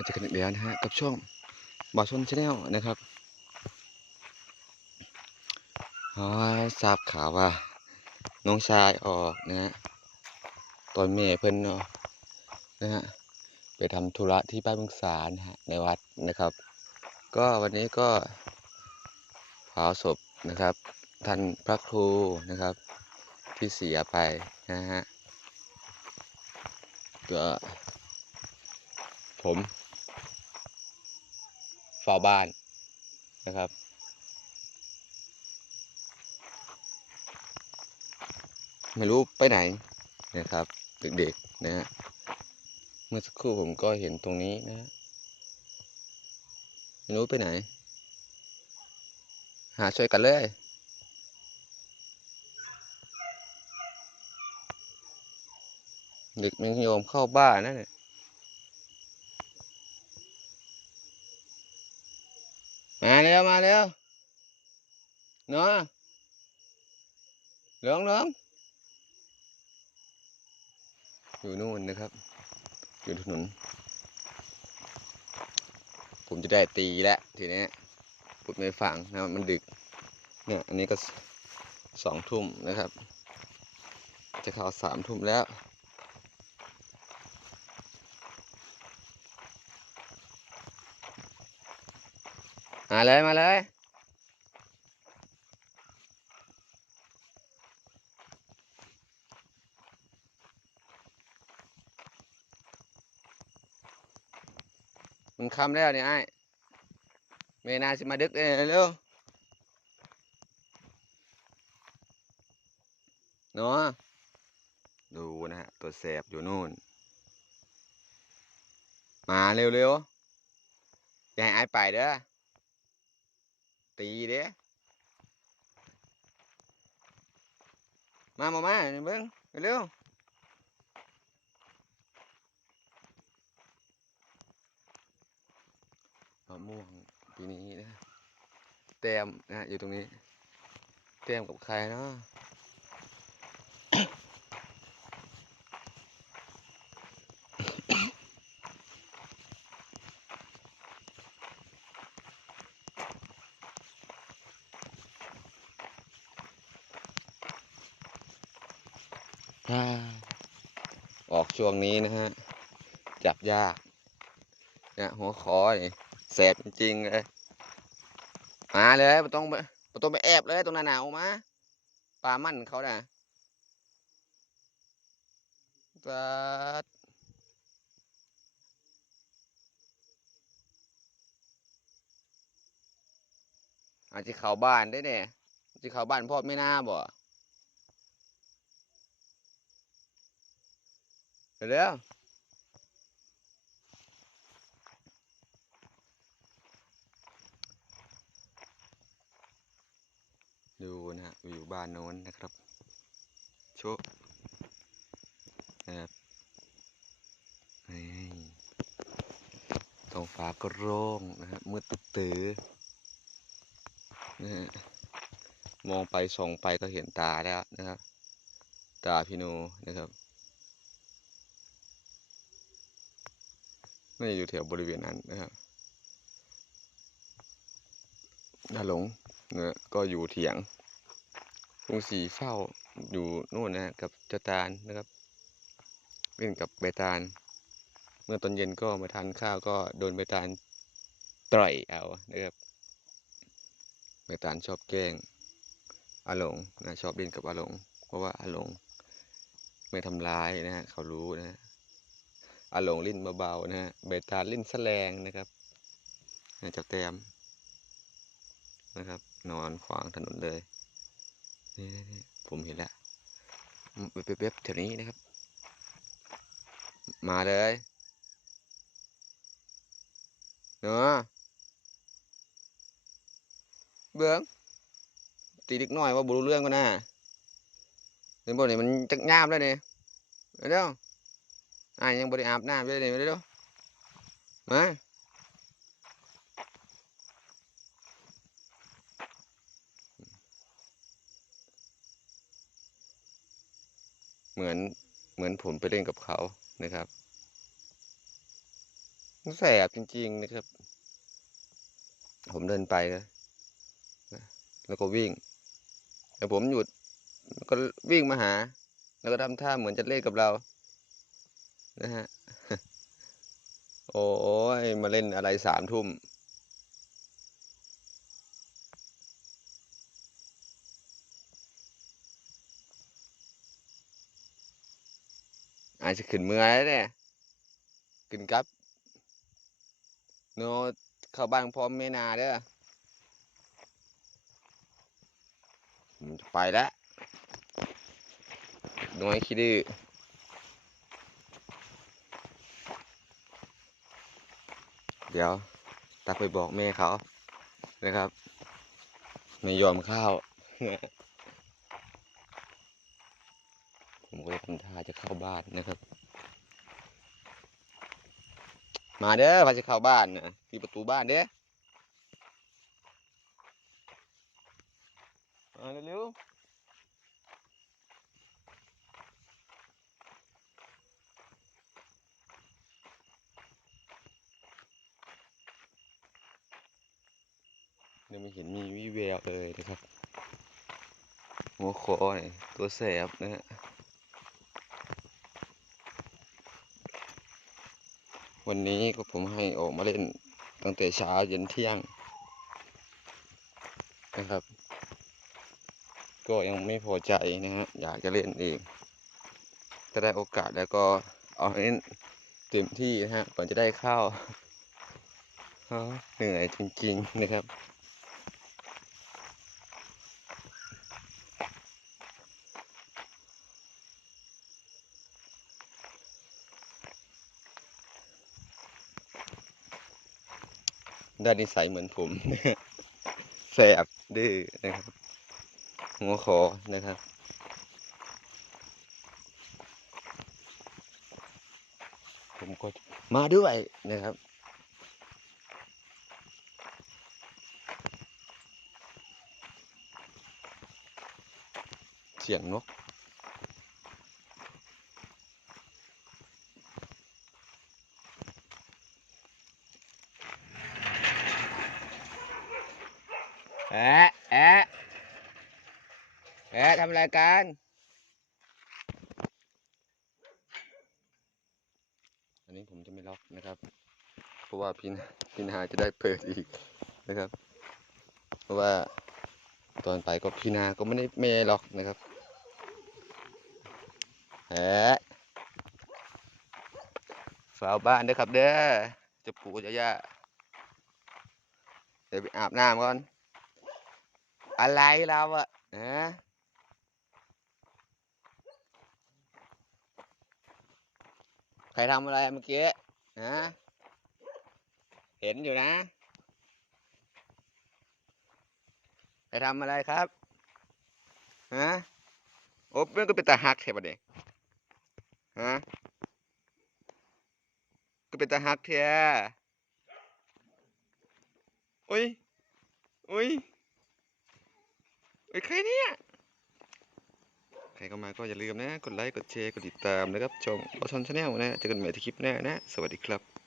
มาเจอกันอีกแล้วนะฮะกับช่องบอชนชาแนลนะครับอ๋อทราบข่าวว่าน้องชายออกนะฮะตอนเมย์เพิ่นเนาะนะฮะไปทำธุระที่บ้านบึงสารนะฮะในวัดนะครับ ก็วันนี้ก็เผาศพนะครับ ท่านพระครูนะครับ ที่เสียไปนะฮะก็ผม ฝ้าบ้านนะครับ ไม่รู้ไปไหนนะครับ เด็กๆนะฮะเมื่อสักครู่ผมก็เห็นตรงนี้นะฮะไม่รู้ไปไหน หาช่วยกันเลยเด็กมันโยมเข้าบ้านนั่นแหละ มาเร็วมาเร็วเนาะเหลืองเหลืองอยู่นู่นนะครับ อยู่ถนน ผมจะได้ตีแล้วทีนี้พูดไม่ฟังนะมันดึก เนี่ยอันนี้ก็สสองทุ่มนะครับ จะเข้าสามทุ่มแล้ว มาเลยมาเลยมันคำแล้วเนี่ยไอ้เมนาสิมาดึกเลยเร็วเนาะดูนะฮะ ตัวแสบอยู่นู่น มาเร็วๆอย่าให้ไอ้ไปเด้อ ตีเด้มามามานี่เบิ้งเร็วมะม่วงปีนี้นะแต้มนะฮะอยู่ตรงนี้แต้มกับใครเนาะ ออกช่วงนี้นะฮะ จับยากเนี่ยหัวคอนี่แสบจริงเลย มาเลยไม่ต้องไปไม่ต้องไปแอบเลยตรงหน้าหนาวมาปลามั่นเขาน่ะจัดอาจจะเข้าบ้านได้เนี่ยจจะเข้าบ้านพ่อไม่น่าบ่ เร็วดูนะฮะวิวบ้านโน้นนะครับโชว์นะครับนี่ท้องฟ้าก็โล่งนะฮะมืดตึ๊ดตื้อนะฮะมองไปส่องไปก็เห็นตาแล้วนะครับ ตาพี่โนนะครับ น่าจะอยู่แถวบริเวณนั้นนะครับดาหลงเนี่ยก็อยู่เถียงลุงสีเฝ้าอยู่นู่นนะฮะกับเจ้าตาลนะครับ เล่นกับใบตาล เมื่อตอนเย็นก็มาทานข้าวก็โดนใบตาลต่อยเอานะครับใบตาลชอบแกล้งอาหลงนะชอบเล่นกับอาหลง เพราะว่าอาหลงไม่ทำร้ายนะฮะเขารู้นะฮะ อาหลงลิ้นเบาๆนะฮะเบตาลิ้นแสลงนะครับนะเจ้าแต้มนะครับ นอนขวางถนนเลยนี่นี่ผมเห็นแล้วเว็บๆแถวนี้นะครับ มาเลยเนาะเบื้องตีเด็กน้อยว่าบุรู้เรื่องก็น่าเห็นบ่เนี่ยมันจักย่ามแล้วเนี่ยเร็ว อ่ายังบริอาบน้ำเลยนี่มาดูมาเหมือนเหมือนผมไปเล่นกับเขานะครับแสบจริงๆนะครับ ผมเดินไปนะแล้วก็วิ่งแต่ผมหยุดก็วิ่งมาหา แล้วก็ทำท่าเหมือนจะเล่นกับเรา นะฮะ โอ้ยมาเล่นอะไรสามทุ่ม อาจจะขึ้นเมื่อแล้วเนี่ยขึ้นกับ โนเข้าบ้านพร้อมแม่นาเด้อไปแล้วน้อยคิดดื้อ เดี๋ยวตักไปบอกแม่เขานะครับ ไม่ยอมข้าว ผมก็ทำท่าจะเข้าบ้านนะครับ มาเด้อพาจะเข้าบ้านนะที่ประตูบ้านเด้อมาเร็วๆ ยังไม่เห็นมีวิแววเลยนะครับ หัวคอนี่ตัวแสบนะฮะวันนี้ก็ผมให้ออกมาเล่นตั้งแต่เช้าเย็นเที่ยงนะครับ ก็ยังไม่พอใจนะฮะอยากจะเล่นองถ้าได้โอกาสแล้วก็เอาให้เต็มที่นะฮะก่อนจะได้เข้าอ้าวเหนื่อยจริงๆนะครับ ด้านิสัยเหมือนผมแสบดื้อนะครับ หัวคอนะครับ ผมก็มาด้วยนะครับเสียงนก แอะแอะแอะทำอะไรกัน อั นี้ผมจะไม่ล็อกนะครับ เพราะว่าพี่นาพี่นาจะได้เปิดอีกนะครับ เพราะว่าตอนไปก็พี่นาก็ไม่ได้ไม่ได้ล็อกนะครับแอะฝาบ้านเด้อครับเด้อจะปูจะย่าเดี๋ยวไปอาบน้ำก่อน อะไรเราอะนะใค รทำอะไรเมื่อกี้ฮะเห็นอยู่นะใครทำอะไรครับ ฮะ โอ้มันก็เป็นตาหักแท้ปเดี๋ยฮะ ก็เป็นตาหักแท้โอ้ยโอ้ยเอ้ยใครเนี่ย ครเข้ามาก็อย่าลืมนะ กดไลค์ กดแชร์ กดติดตามนะครับช่องบอชอนชาแนลนะเจอกันใหม่ที่คลิปหน้านะ สวัสดีครับ